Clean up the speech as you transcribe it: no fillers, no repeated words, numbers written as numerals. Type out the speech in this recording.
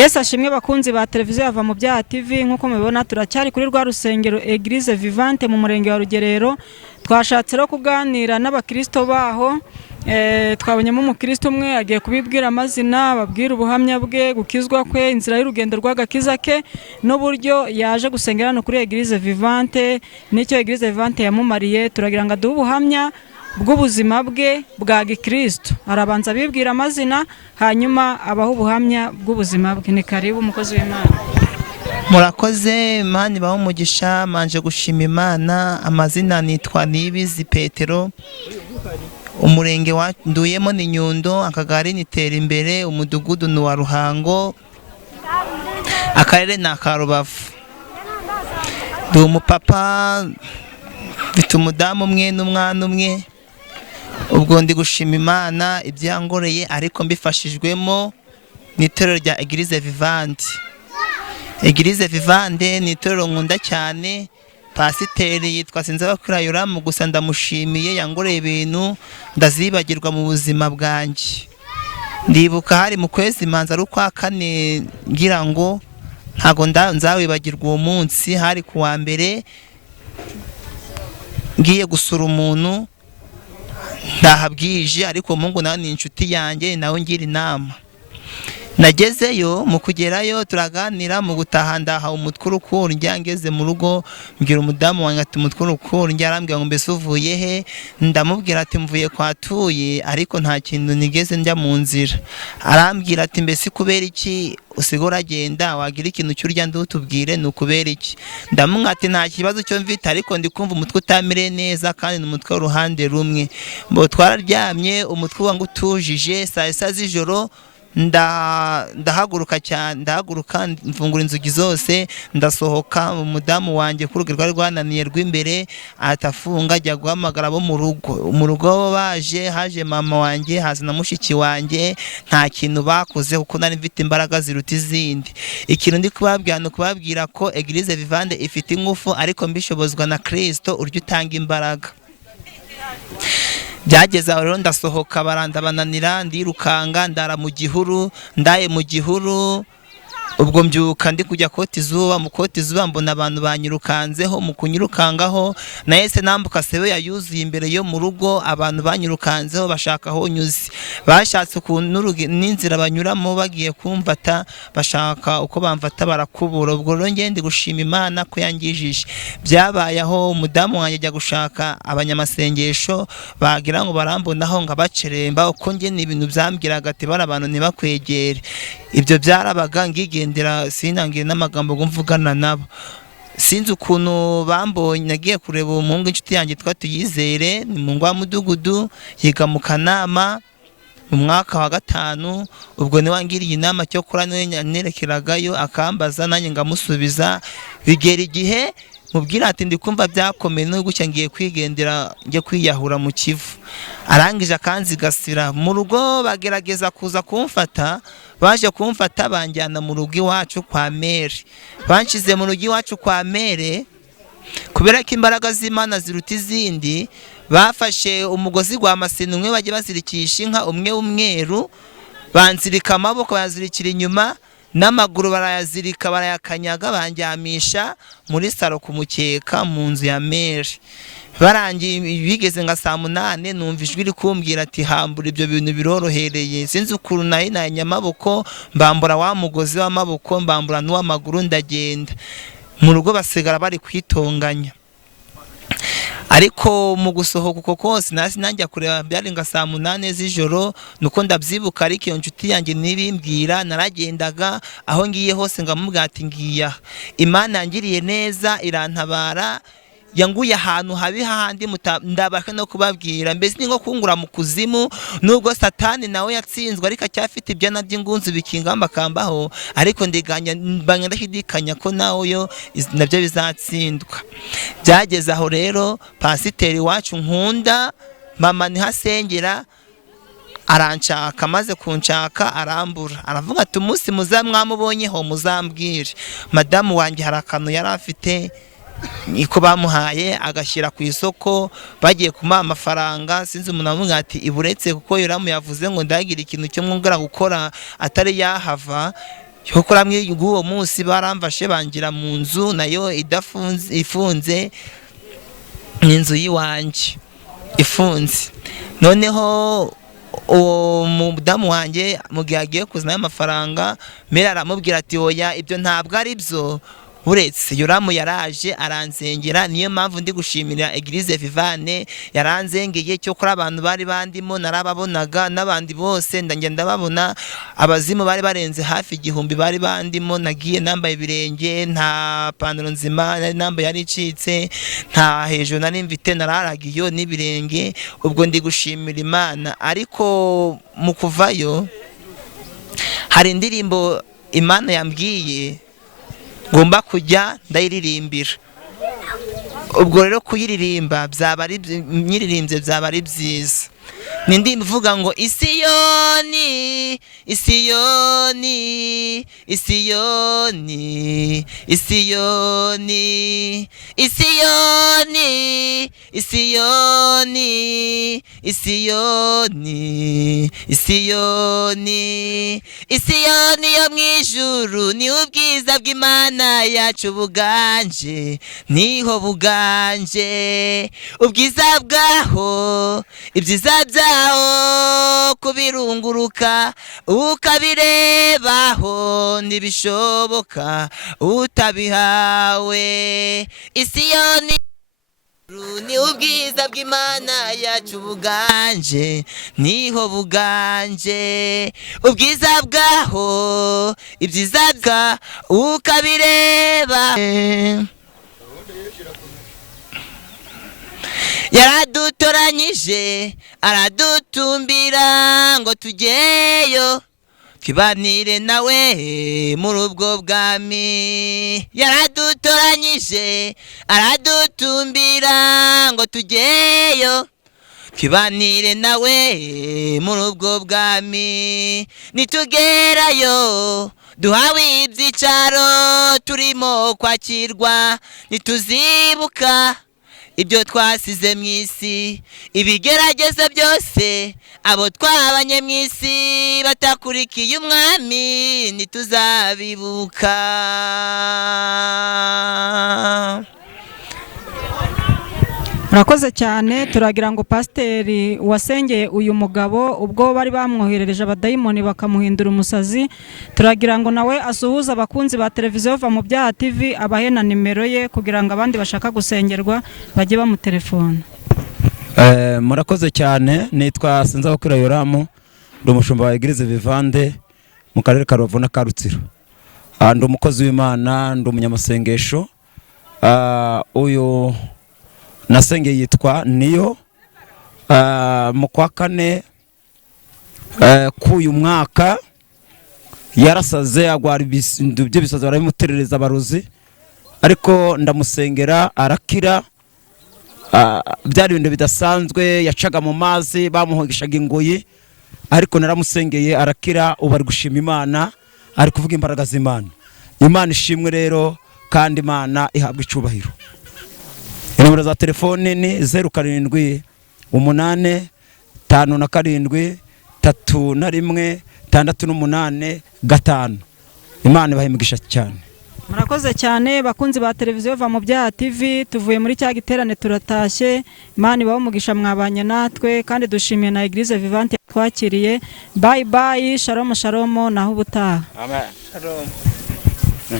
Yesu ashimwe bakunzi ba televiziyo ya VAMUBYAHA TV. Nkuko mubibona turacyari kuri rwa rusengero Eglise Vivante mu murenge wa Rugerero. Twashatse ro kuganira n'abakristo baho. Twabonyemo umukristo umwe agiye kubibwira amazina, babwira ubuhamya bwe, gukizwa kwe, inzira y'urugendo rw'agakiza ke n'uburyo yaje gusengera no kuri Eglise Vivante, n'icyo Eglise Vivante yamumariye. Turagira ngo aduhe ubuhamya bw'ubuzima bwe bwa gikristo. Arabanza bibwira amazina hanyuma abaho ubuhamya bw'ubuzima bwe. Ni karibu umukozi w'Imana. Murakoze, Imana ibahe umugisha. Manje gushima Imana. Amazina nitwa Nibizi Petero, umurenge wa nduyemo ni Nyundo, akagari nitera imbere, umudugudu ni wa Ruhango, akarere na Rubavu. Ndi umupapa, mfite umudamu umwe n'umwana umwe. Ubwo ndi gushima Imana ibyangoreye, ariko mbifashijwemo n'itorero rya Eglise Vivante. Eglise Vivante ni itorero nkunda cyane. Pasiteri yitwa Yoramu, gusa ndamushimiye, yangoreye ibintu ndazibagirwa mu buzima bwanjye. Ndibuka hari mu kwezi manza ari kwa kane, ngira ngo ntago nzawibagirwa uwo munsi. Hari kuwa mbere ngiye gusura umuntu ndahabwije, ariko Mungu nawe ni inshuti yanjye, nawe ngira inama. Nagezeyo, mu kugerayo turaganira, mu gutaha ndaha umutwe urukuru. Ngeze mu rugo mbwira umudamu wanjye ati umutwe urukuru. Arambwira ngo mbese uvuye he? Ndamubwira ati mvuye kwa Tuye, ariko nta kintu nigeze njya mu nzira. Arambwira ati mbese kubera iki usigora agenda, wagira ikintu cy'urya ndutubwire ni ukubera iki? Ndamubwira ati nta kibazo cyo mfite, ariko ndi kumva umutwe utamere neza, kandi ni umutwe w'uruhande rumwe. Mbo twararyamye, umutwe wangu utujije. Saa sita z'ijoro ndahaguruka cyane, mfungura inzugi zose, ndasohoka. Umudamu wanjye ku rugo rwari rwananiye rw'imbere atafunga, ajya guhamagara abo mu rugo. Mu rugo haje mama wanjye, haza na mushiki wanjye. Nta kintu bakoze kuko nari mfite imbaraga ziruta izindi. Ikintu ndi kubabwira ni ukubabwira ko Eglise Vivante ifite ingufu, ariko mbishobozwa na Kristo urya utanga imbaraga. Byageze aho rero ndasohoka, barandabananira, ndirukanga, ndara mu gihuru. Ndaye mu gihuru, ubwo mbyuka ndi kujya kota izuba. Mu kota izuba mbona abantu banyirukanzeho. Mu kunyirukangaho nahise nambuka Sebeya yuzuye imbere yo mu rugo. Abantu banyirukanzeho bashaka aho nyuze, bashatse n'inzira banyuramo bagiye kumfata, bashaka uko bamfata barakubura. Ubwo rero ngende gushima Imana ko yangijije. Byabaye aho umudamu wanjye ajya gushaka abanyamasengesho, bagira ngo barambonaho ngabaceremba, uko nge ni ibintu byambwiraga ati bari abantu ntibakwegere. Ibyo byarabaga ngigendera, sinangiye n'amagambo ngo mvugana nabo. Sinzi ukuntu bambonye, nagiye kureba umuhungu inshuti yanjye yitwa Tuyizere, ni mu ngwa mudugudu, yiga mu Kanama mu mwaka wa 5. Ubwo ni wangiriye inama cyo kora, niwe nerekeragayo akambaza, nanjye ngamusubiza. Bigera igihe mubwira ati ndi kumva byakomeye, no gucya ngiye kwigendera, njye kwiyahura mu Kivu. Arangije akanzigasira mu rugo, bagerageza kuza kumfata. Baje kumfata banjyana mu rugo iwacu kwa mere. Banshize mu rugo iwacu kwa mere, kubera ko imbaraga z'Imana ziruta izindi. Bafashe umugozi gwa masino umwe bagiye bazirikisha inka umwe w'umweru, banzirika amaboko bayazirikira inyuma, n'amaguru barayazirika barayakanyaga, banjyamisha muri saro ku mukeka mu nzu ya mere. Barangiye bigeze nga saa 8, numva ijwi rikumbwira ati hambura ibyo bintu birorohereye. Sinzi ukuntu nahinanye amaboko, mbambura wa mugozi w'amaboko, mbambura n'uw'amaguru, ndagenda. Mu rugo basigara bari kwitonganya. Ariko mu gusohoka uko kose nanjye kureba, byari nga saa 8 z'ijoro, nuko ndabyibuka. Ariko iyo nshuti yanjye nibimbwira, naragendaga aho ngiye hose ngamubwira ati ngiya. Imana yangiriye neza, irantabara, yanguye ahantu habi handi ndabaka no kubabwira. Mbese ni nko kungura mu kuzimu, nubwo Satani nawe yatsinzwe, ariko cyafite ibyo naby'ingunzu bikingamba kambaho. Ariko ndiganya ndashidikanya ko nawe yo nabyo bizatsindwa. Byageze aho rero pasiteri wacu nkunda, mama nihasengera, aranshaka. Maze kunshaka arambura, aravuga ati umunsi muzamwamubonyeho muzambwire. Madamu wanjye hari akantu yari afite, niko bamuhaye agashyira ku isoko. Bagiye kumuha amafaranga, sinzi umuntu amubwira ati iburetse kuko Yoramu yavuze ngo ndagira ikintu cyo mwongera gukora atari yahava. cyokora mw'uwo munsi baramfashe bangira mu nzu nayo ifunze n'inzu y'iwanje ifunze. Noneho uwo mudamu wanjye mu gihe agiye kuzana amafaranga mera aramubwira ati oya ibyo ntabwo ari byo, uretse Yoramu yaraje aransengera, niyo mpamvu ndi gushimira Eglise Vivane yaranzengeye. cyo kuri abantu bari bandimo narababonaga n'abandi bose ndagenda babona, abazimu bari barenze hafi 1000 bari bandimo. Nagiye nambaye ibirenge, nta pantaro nzima nari nambaye yari icitse, nta hejuru nari mfite, nararagiyo n'ibirenge. Ubwo ndi gushimira Imana. Ariko mu kuvayo hari indirimbo Imana yambwiye ngomba kujya ndayiririmbira. Ubwo rero kuyiririmba byaba ari nyiririmbye byaba ari byiza. Ni indirimbo ivuga ngo Isiyoni Isiyoni Isiyoni Isiyoni Isiyoni Isiyoni Isiyoni Isiyoni Isiyoni yo mwijuru ni ubwiza bw'Imana yacu buganje, niho buganje ubwiza bwaho, ibyiza byaho kubirunguruka ukabirebaho ntibishoboka utabihawe. Isiyoni ni ubwiza bw'Imana yacu buganje, niho buganje ubwiza bwaho, ibyiza bwa ukabireba. Yaradutoranyije aradutumbira ngo tujyeyo twibanire nawe muri ubwo bwami. Yaradutoranyije aradutumbira ngo tujyeyo twibanire nawe muri ubwo bwami. Nitugerayo duhawe ibyicaro turimo kwakirwa, nituzibuka ibyo twasize mu isi, ibigerageza byose abo twabanye mu isi batakurikiye umwami ntituzabibuka. Murakoze cyane. Turagira ngo pasiteri wasengeye uyu mugabo ubwo bari bamwoherereje abadayimoni bakamuhindura umusazi, turagira ngo nawe asuhuza abakunzi ba televiziyo VAMUBYAHA TV, abahe na nimero ye kugira ngo abandi bashaka gusengerwa bajye bamutelefona. Murakoze cyane. Nitwa Sinzabakira Yoramu, ndi umushumba wa Eglise Vivande mu karere ka Rubavu na Rutsiro. Ndi umukozi w'Imana, ndi umunyamasengesho. Uyu nasengeye yitwa Niyo. Mu kwa kane k'uyu mwaka yarasaze agwara ibintu by'ibisazi barabimuterereza abarozi, ariko ndamusengera arakira. Byari ibintu bidasanzwe, yacaga mu mazi bamuhogeshaga ingoyi, ariko naramusengeye arakira. Ubu ari gushima Imana, ari kuvuga imbaraga z'Imana. Imana ishimwe rero, kandi Imana ihabwa icubahiro. Nimero za telefone ni 07 8 57 31 68 5. Imana ibahe imigisha cyane. Murakoze cyane bakunzi ba televiziyo VAMUBYAHA TV, tuvuye muri cya giterane turatashye. Imana ibahe umugisha, mwabanye natwe kandi dushimiye na Eglise Vivante twakiriye. Bye bye, shalom shalom, naho ubutaha. Amen. Shalom.